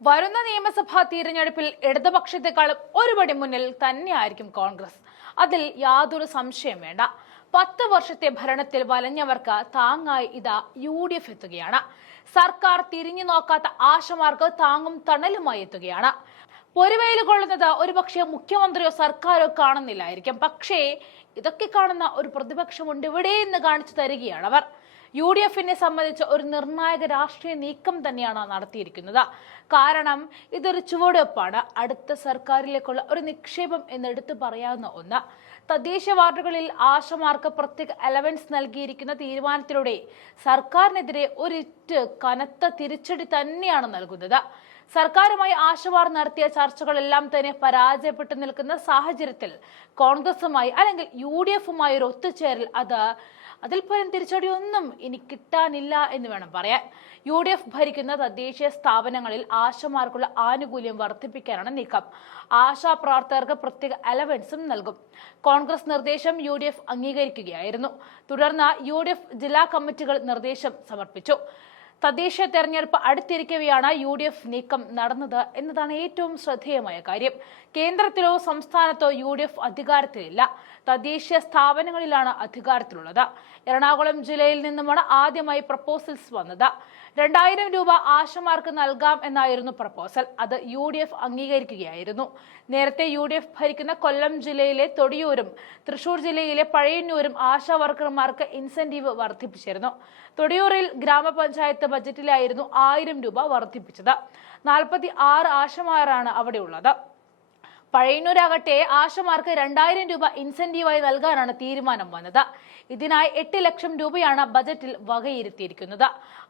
വരുന്ന നിയമസഭാ തിരഞ്ഞെടുപ്പിൽ ഇടതുപക്ഷത്തെക്കാളും ഒരുപടി മുന്നിൽ തന്നെയായിരിക്കും കോൺഗ്രസ്. അതിൽ യാതൊരു സംശയം വേണ്ട. 10 വർഷത്തെ ഭരണത്തിൽ വലഞ്ഞവർക്ക് താങ്ങായി ഇതാ UDF എത്തുകയാണ്. സർക്കാർ തിരിഞ്ഞു നോക്കാത്ത ആശമാർക്ക് താങ്ങും തണലുമായി എത്തുകയാണ്. പൊരുവയിൽ കൊള്ളുന്നത് ഒരുപക്ഷെ മുഖ്യമന്ത്രിയോ സർക്കാരോ കാണുന്നില്ലായിരിക്കും. പക്ഷേ ഇതൊക്കെ കാണുന്ന ഒരു പ്രതിപക്ഷമുണ്ട് ഇവിടെ എന്ന് കാണിച്ചു തരികയാണ് അവർ. UDFനെ സംബന്ധിച്ച് ഒരു നിർണായക രാഷ്ട്രീയ നീക്കം തന്നെയാണ് നടത്തിയിരിക്കുന്നത്. കാരണം ഇതൊരു ചുവടുവെപ്പാണ്, അടുത്ത സർക്കാരിലേക്കുള്ള ഒരു നിക്ഷേപം എന്നെടുത്ത് പറയാവുന്ന ഒന്ന്. തദ്ദേശ വാർഡുകളിൽ ആശമാർക്ക് പ്രത്യേക അലവൻസ് നൽകിയിരിക്കുന്ന തീരുമാനത്തിലൂടെ സർക്കാരിനെതിരെ ഒരിറ്റ് കനത്ത തിരിച്ചടി തന്നെയാണ് നൽകുന്നത്. സർക്കാരുമായി ആശമാർ നടത്തിയ ചർച്ചകളെല്ലാം തന്നെ പരാജയപ്പെട്ടു നിൽക്കുന്ന സാഹചര്യത്തിൽ കോൺഗ്രസുമായി അല്ലെങ്കിൽ UDFുമായി ഒരു ഒത്തുചേരൽ അതിൽ പരം തിരിച്ചടിയൊന്നും ഇനി കിട്ടാനില്ല എന്ന് വേണം പറയാൻ. UDF ഭരിക്കുന്ന തദ്ദേശീയ സ്ഥാപനങ്ങളിൽ ആശമാർക്കുള്ള ആനുകൂല്യം വർദ്ധിപ്പിക്കാനാണ് നീക്കം. ആശാ പ്രവർത്തകർക്ക് പ്രത്യേക അലവൻസും നൽകും. കോൺഗ്രസ് നിർദ്ദേശം UDF അംഗീകരിക്കുകയായിരുന്നു. തുടർന്ന് UDF ജില്ലാ കമ്മിറ്റികൾ നിർദ്ദേശം സമർപ്പിച്ചു. തദ്ദേശ തെരഞ്ഞെടുപ്പ് അടുത്തിരിക്കവെയാണ് UDF നീക്കം നടന്നത് എന്നതാണ് ഏറ്റവും ശ്രദ്ധേയമായ കാര്യം. കേന്ദ്രത്തിലോ സംസ്ഥാനത്തോ UDF അധികാരത്തിലില്ല, തദ്ദേശീയ സ്ഥാപനങ്ങളിലാണ് അധികാരത്തിലുള്ളത്. എറണാകുളം ജില്ലയിൽ നിന്നുമാണ് ആദ്യമായി പ്രപ്പോസൽസ് വന്നത്. 2000 രൂപ ആശമാർക്ക് നൽകാം എന്നായിരുന്നു പ്രപ്പോസൽ. അത് UDF അംഗീകരിക്കുകയായിരുന്നു. നേരത്തെ UDF ഭരിക്കുന്ന കൊല്ലം ജില്ലയിലെ തൊടിയൂരും തൃശൂർ ജില്ലയിലെ പഴയന്നൂരും ആശാ വർക്കർമാർക്ക് ഇൻസെന്റീവ് വർദ്ധിപ്പിച്ചിരുന്നു. തൊടിയൂരിൽ ഗ്രാമപഞ്ചായത്ത് ബജറ്റിലായിരുന്നു 1000 രൂപ വർദ്ധിപ്പിച്ചത്. 46 ആശമാരാണ് അവിടെ ഉള്ളത്. പഴയന്നൂരാകട്ടെ ആശമാർക്ക് 2000 രൂപ ഇൻസെന്റീവായി നൽകാനാണ് തീരുമാനം വന്നത്. ഇതിനായി 8 ലക്ഷം രൂപയാണ് ബജറ്റിൽ വകയിരുത്തിയിരിക്കുന്നത്.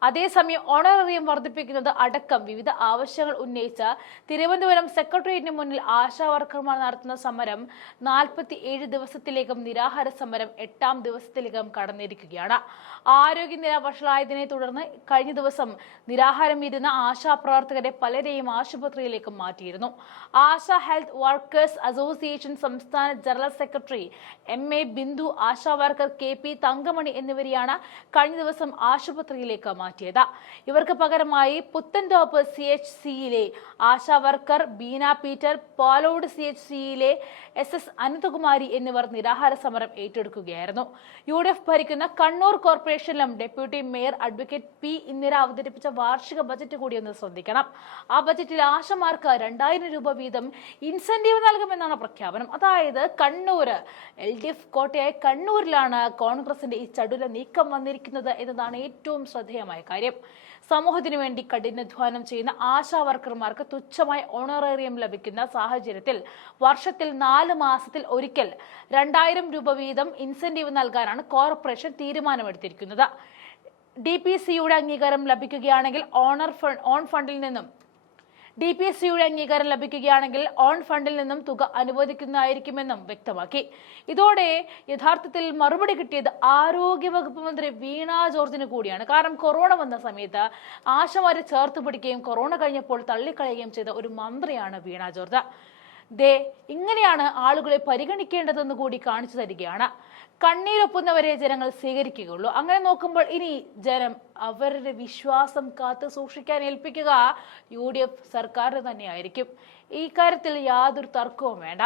അതേസമയം ഓണറേറിയം വർദ്ധിപ്പിക്കുന്നത് അടക്കം വിവിധ ആവശ്യങ്ങൾ ഉന്നയിച്ച് തിരുവനന്തപുരം സെക്രട്ടേറിയറ്റിന് മുന്നിൽ ആശാ വർക്കർമാർ നടത്തുന്ന സമരം 47 ദിവസത്തിലേക്കും നിരാഹാര സമരം 8ാം ദിവസത്തിലേക്കും കടന്നിരിക്കുകയാണ്. ആരോഗ്യനില വഷളായതിനെ തുടർന്ന് കഴിഞ്ഞ ദിവസം നിരാഹാരം ഇരുന്ന ആശാ പ്രവർത്തകരെ പലരെയും ആശുപത്രിയിലേക്ക് മാറ്റിയിരുന്നു. ആശാ ഹെൽത്ത് വർക്കേഴ്സ് അസോസിയേഷൻ സംസ്ഥാന general secretary MA Bindu, ASHA worker KP Thankamani എന്നിവരെയാണ് കഴിഞ്ഞ ദിവസം ആശുപത്രിയിലേക്ക് മാറ്റിയത്. ഇവർക്ക് പകരമായി പുത്തൻതോപ്പ് CHCയിലെ ആശാ വർക്കർ ബീന പീറ്റർ, പാലോട് CHCയിലെ SS അനന്തകുമാരി എന്നിവർ നിരാഹാര സമരം ഏറ്റെടുക്കുകയായിരുന്നു. UDF ഭരിക്കുന്ന കണ്ണൂർ കോർപ്പറേഷനിലും deputy mayor advocate P Indira അവതരിപ്പിച്ച വാർഷിക ബജറ്റ് കൂടി ഒന്ന് ശ്രദ്ധിക്കണം. ആ ബജറ്റിൽ ആശമാർക്ക് 2000 രൂപ വീതം ഇൻസെന്റീവ് നൽകുമെന്നാണ് പ്രഖ്യാപനം. അതായത് കണ്ണൂർ LDF കോട്ടയായ കണ്ണൂരിലാണ് കോൺഗ്രസിന്റെ ഈ ചടുല നീക്കം വന്നിരിക്കുന്നത് എന്നതാണ് ഏറ്റവും ശ്രദ്ധേയമായ കാര്യം. സമൂഹത്തിനു വേണ്ടി കഠിനാധ്വാനം ചെയ്യുന്ന ആശാ വർക്കർമാർക്ക് തുച്ഛമായ ഓണറേറിയം ലഭിക്കുന്ന സാഹചര്യത്തിൽ വർഷത്തിൽ 4 മാസത്തിൽ ഒരിക്കൽ 2000 രൂപ വീതം ഇൻസെന്റീവ് നൽകാനാണ് കോർപ്പറേഷൻ തീരുമാനമെടുത്തിരിക്കുന്നത്. DPCയുടെ അംഗീകാരം ലഭിക്കുകയാണെങ്കിൽ ഓൺ ഫണ്ടിൽ നിന്നും തുക അനുവദിക്കുന്നതായിരിക്കുമെന്നും വ്യക്തമാക്കി. ഇതോടെ യഥാർത്ഥത്തിൽ മറുപടി കിട്ടിയത് ആരോഗ്യവകുപ്പ് മന്ത്രി വീണ ജോർജിന് കൂടിയാണ്. കാരണം കൊറോണ വന്ന സമയത്ത് ആശമാരെ ചേർത്ത് പിടിക്കുകയും കൊറോണ കഴിഞ്ഞപ്പോൾ തള്ളിക്കളയുകയും ചെയ്ത ഒരു മന്ത്രിയാണ് വീണ ജോർജ്. ഇങ്ങനെയാണ് ആളുകളെ പരിഗണിക്കേണ്ടതെന്ന് കൂടി കാണിച്ചു തരികയാണ്. കണ്ണീരൊപ്പുന്നവരെ ജനങ്ങൾ സ്വീകരിക്കുകയുള്ളൂ. അങ്ങനെ നോക്കുമ്പോൾ ഇനി ജനം അവരുടെ വിശ്വാസം കാത്തു സൂക്ഷിക്കാൻ ഏൽപ്പിക്കുക UDF സർക്കാർ തന്നെയായിരിക്കും. ഈ കാര്യത്തിൽ യാതൊരു തർക്കവും വേണ്ട.